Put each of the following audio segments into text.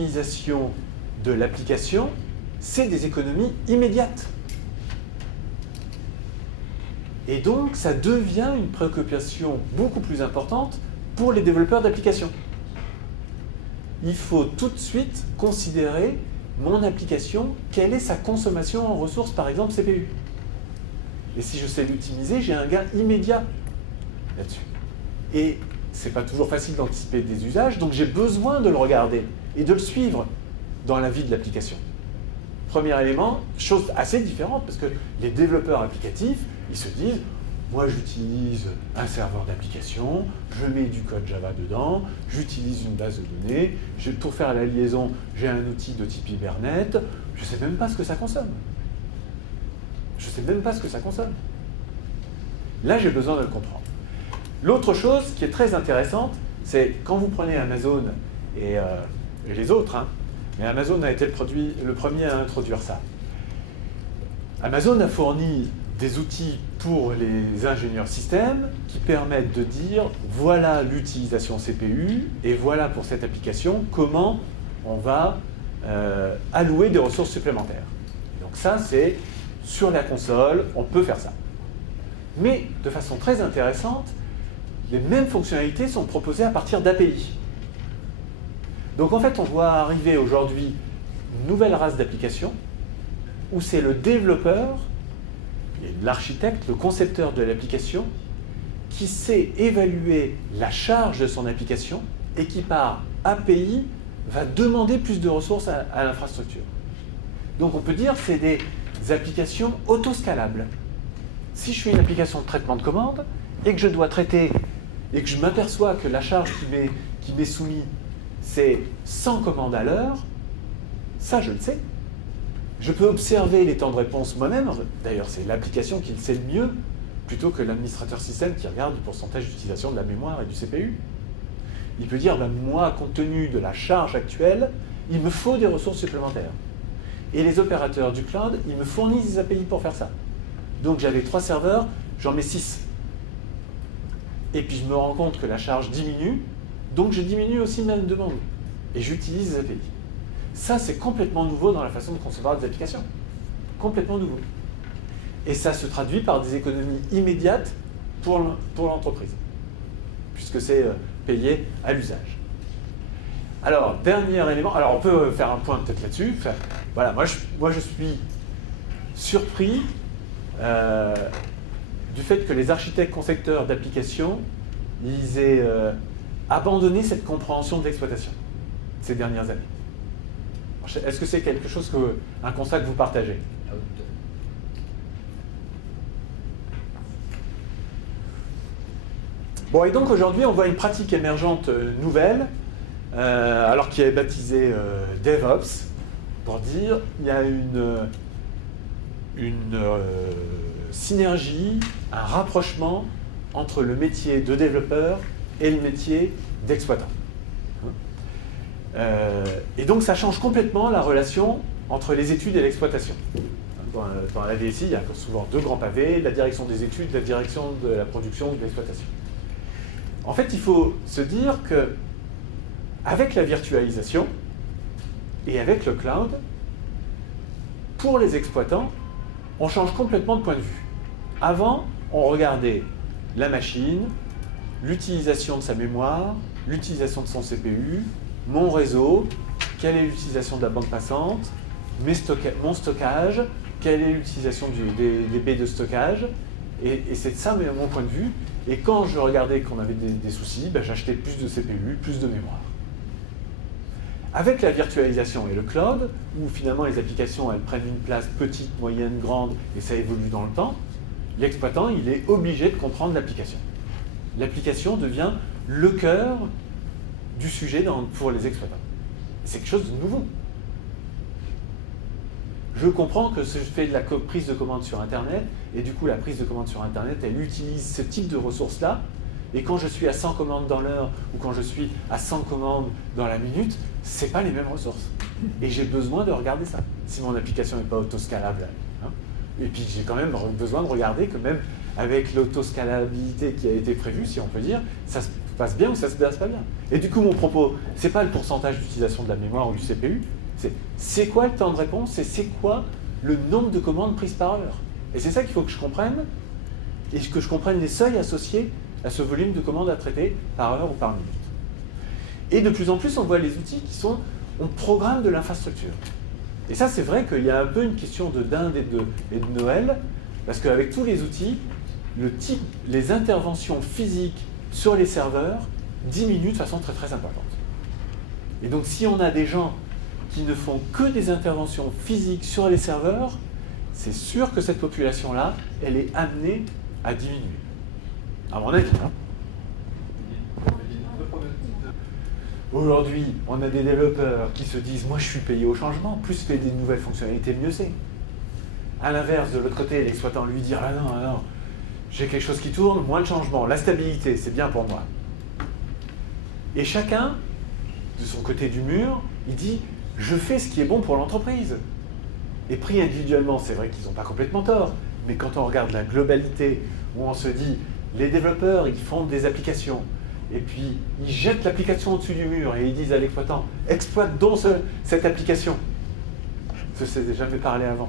l'optimisation de l'application, c'est des économies immédiates. Et donc, ça devient une préoccupation beaucoup plus importante pour les développeurs d'applications. Il faut tout de suite considérer mon application, quelle est sa consommation en ressources, par exemple CPU. Et si je sais l'optimiser, j'ai un gain immédiat là-dessus. Et ce n'est pas toujours facile d'anticiper des usages, donc j'ai besoin de le regarder et de le suivre dans la vie de l'application. Premier élément, chose assez différente, parce que les développeurs applicatifs, ils se disent, moi j'utilise un serveur d'application, je mets du code Java dedans, j'utilise une base de données, pour faire la liaison, j'ai un outil de type Hibernate, je ne sais même pas ce que ça consomme. Je ne sais même pas ce que ça consomme. Là, j'ai besoin de le comprendre. L'autre chose qui est très intéressante, c'est quand vous prenez Amazon et les autres, hein, mais Amazon a été le premier à introduire ça. Amazon a fourni des outils pour les ingénieurs système qui permettent de dire voilà l'utilisation CPU et voilà pour cette application comment on va allouer des ressources supplémentaires. Donc ça, c'est sur la console, on peut faire ça. Mais de façon très intéressante, les mêmes fonctionnalités sont proposées à partir d'API. Donc en fait, on voit arriver aujourd'hui une nouvelle race d'applications où c'est le développeur, l'architecte, le concepteur de l'application qui sait évaluer la charge de son application et qui, par API, va demander plus de ressources à l'infrastructure. Donc on peut dire que c'est des applications autoscalables. Si je fais une application de traitement de commande et que je dois traiter et que je m'aperçois que la charge qui m'est soumise, c'est 100 commandes à l'heure, ça je le sais. Je peux observer les temps de réponse moi-même. D'ailleurs, c'est l'application qui le sait le mieux, plutôt que l'administrateur système qui regarde le pourcentage d'utilisation de la mémoire et du CPU. Il peut dire, ben, moi, compte tenu de la charge actuelle, il me faut des ressources supplémentaires. Et les opérateurs du cloud, ils me fournissent des API pour faire ça. Donc j'avais 3 serveurs, j'en mets 6. Et puis je me rends compte que la charge diminue, donc je diminue aussi ma demande. Et j'utilise les API. Ça, c'est complètement nouveau dans la façon de concevoir des applications. Complètement nouveau. Et ça se traduit par des économies immédiates pour l'entreprise, puisque c'est payé à l'usage. Alors, dernier élément, alors on peut faire un point peut-être là-dessus. Enfin, voilà, moi je suis surpris du fait que les architectes concepteurs d'applications ils aient abandonné cette compréhension de l'exploitation ces dernières années. Est-ce que c'est quelque chose un constat que vous partagez? Bon, et donc aujourd'hui, on voit une pratique émergente nouvelle, alors qui est baptisée DevOps, pour dire il y a une synergie, un rapprochement entre le métier de développeur et le métier d'exploitant. Et donc ça change complètement la relation entre les études et l'exploitation. Dans la DSI, il y a souvent 2 grands pavés, la direction des études, la direction de la production, de l'exploitation. En fait, il faut se dire que avec la virtualisation et avec le cloud, pour les exploitants, on change complètement de point de vue. Avant, on regardait la machine, l'utilisation de sa mémoire, l'utilisation de son CPU, mon réseau, quelle est l'utilisation de la bande passante, mon stockage, quelle est l'utilisation des baies de stockage, et c'est ça mon point de vue. Et quand je regardais qu'on avait des soucis, ben, j'achetais plus de CPU, plus de mémoire. Avec la virtualisation et le cloud, où finalement les applications elles prennent une place petite, moyenne, grande, et ça évolue dans le temps, l'exploitant il est obligé de comprendre l'application. L'application devient le cœur du sujet pour les exploitants. C'est quelque chose de nouveau. Je comprends que je fais de la prise de commande sur Internet, et du coup la prise de commande sur Internet, elle utilise ce type de ressources-là, et quand je suis à 100 commandes dans l'heure, ou quand je suis à 100 commandes dans la minute, ce n'est pas les mêmes ressources. Et j'ai besoin de regarder ça, si mon application n'est pas autoscalable. Hein. Et puis j'ai quand même besoin de regarder que même avec l'autoscalabilité qui a été prévue, si on peut dire, passe bien ou ça se passe pas bien. Et du coup, mon propos, c'est pas le pourcentage d'utilisation de la mémoire ou du CPU, c'est quoi le temps de réponse et c'est quoi le nombre de commandes prises par heure. Et c'est ça qu'il faut que je comprenne, et que je comprenne les seuils associés à ce volume de commandes à traiter par heure ou par minute. Et de plus en plus, on voit les outils qui sont, on programme de l'infrastructure. Et ça, c'est vrai qu'il y a un peu une question de dinde et de Noël, parce qu'avec tous les outils, les interventions physiques sur les serveurs diminuent de façon très très importante. Et donc si on a des gens qui ne font que des interventions physiques sur les serveurs, c'est sûr que cette population-là, elle est amenée à diminuer. À mon avis. Hein. Aujourd'hui, on a des développeurs qui se disent « moi je suis payé au changement, plus je fais des nouvelles fonctionnalités, mieux c'est ». À l'inverse, de l'autre côté, l'exploitant lui dit « ah non, j'ai quelque chose qui tourne, moins de changement, la stabilité, c'est bien pour moi ». Et chacun, de son côté du mur, il dit « je fais ce qui est bon pour l'entreprise ». Et pris individuellement, c'est vrai qu'ils n'ont pas complètement tort, mais quand on regarde la globalité, où on se dit « les développeurs, ils font des applications », et puis ils jettent l'application au-dessus du mur et ils disent à l'exploitant « exploite donc cette application ». Ça, c'est jamais parlé avant.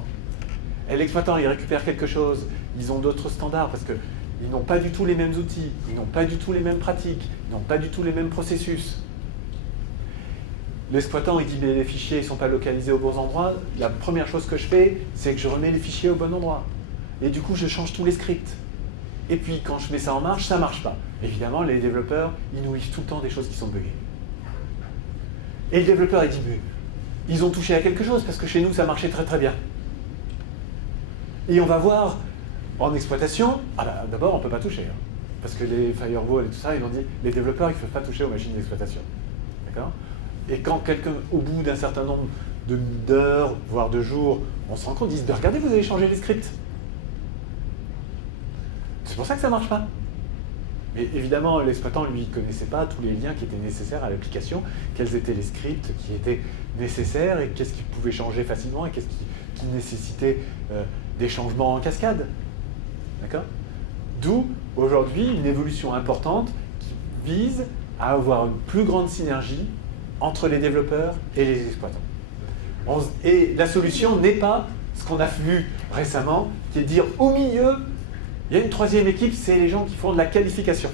Et l'exploitant, il récupère quelque chose, ils ont d'autres standards parce qu'ils n'ont pas du tout les mêmes outils, ils n'ont pas du tout les mêmes pratiques, ils n'ont pas du tout les mêmes processus. L'exploitant, il dit mais les fichiers ne sont pas localisés au bon endroit, la première chose que je fais, c'est que je remets les fichiers au bon endroit. Et du coup, je change tous les scripts. Et puis, quand je mets ça en marche, ça ne marche pas. Évidemment, les développeurs, ils nous livrent tout le temps des choses qui sont buggées. Et le développeur, il dit mais ils ont touché à quelque chose parce que chez nous, ça marchait très très bien. Et on va voir en exploitation, d'abord on ne peut pas toucher, hein, parce que les firewalls et tout ça, ils ont dit les développeurs ils ne peuvent pas toucher aux machines d'exploitation. D'accord ? Et quand quelqu'un, au bout d'un certain nombre d'heures, voire de jours, on se rend compte, ils disent regardez, vous avez changé les scripts. C'est pour ça que ça ne marche pas. Mais évidemment, l'exploitant, lui, ne connaissait pas tous les liens qui étaient nécessaires à l'application, quels étaient les scripts qui étaient nécessaires et qu'est-ce qui pouvait changer facilement et qu'est-ce qui nécessitait des changements en cascade. D'accord ? D'où, aujourd'hui, une évolution importante qui vise à avoir une plus grande synergie entre les développeurs et les exploitants. Et la solution n'est pas ce qu'on a vu récemment, qui est de dire au milieu, il y a une troisième équipe, c'est les gens qui font de la qualification,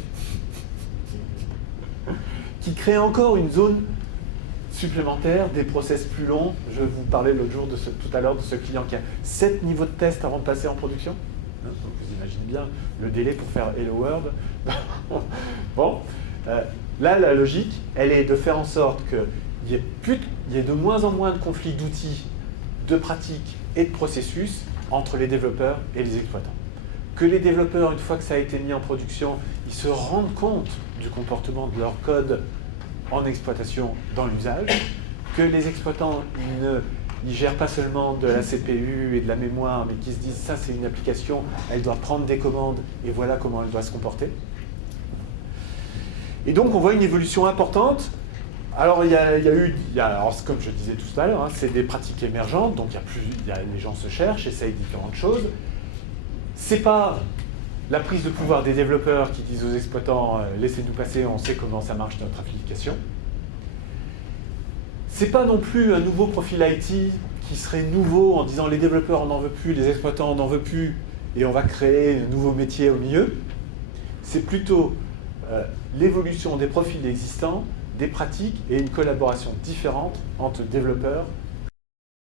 qui créent encore une zone supplémentaire, des process plus longs. Je vous parlais l'autre jour, tout à l'heure, de ce client qui a 7 niveaux de test avant de passer en production. Donc vous imaginez bien le délai pour faire Hello World. Bon, là, la logique, elle est de faire en sorte qu'il y ait de moins en moins de conflits d'outils, de pratiques et de processus entre les développeurs et les exploitants. Que les développeurs, une fois que ça a été mis en production, ils se rendent compte du comportement de leur code en exploitation dans l'usage, que les exploitants, ils ne gèrent pas seulement de la CPU et de la mémoire, mais qu'ils se disent ça c'est une application, elle doit prendre des commandes et voilà comment elle doit se comporter. Et donc on voit une évolution importante. Alors alors, comme je disais tout à l'heure, hein, c'est des pratiques émergentes, donc les gens se cherchent, essayent différentes choses. C'est pas la prise de pouvoir des développeurs qui disent aux exploitants laissez-nous passer, on sait comment ça marche notre application. C'est pas non plus un nouveau profil IT qui serait nouveau en disant les développeurs on n'en veut plus, les exploitants on n'en veut plus et on va créer un nouveau métier au milieu. C'est plutôt l'évolution des profils existants, des pratiques et une collaboration différente entre développeurs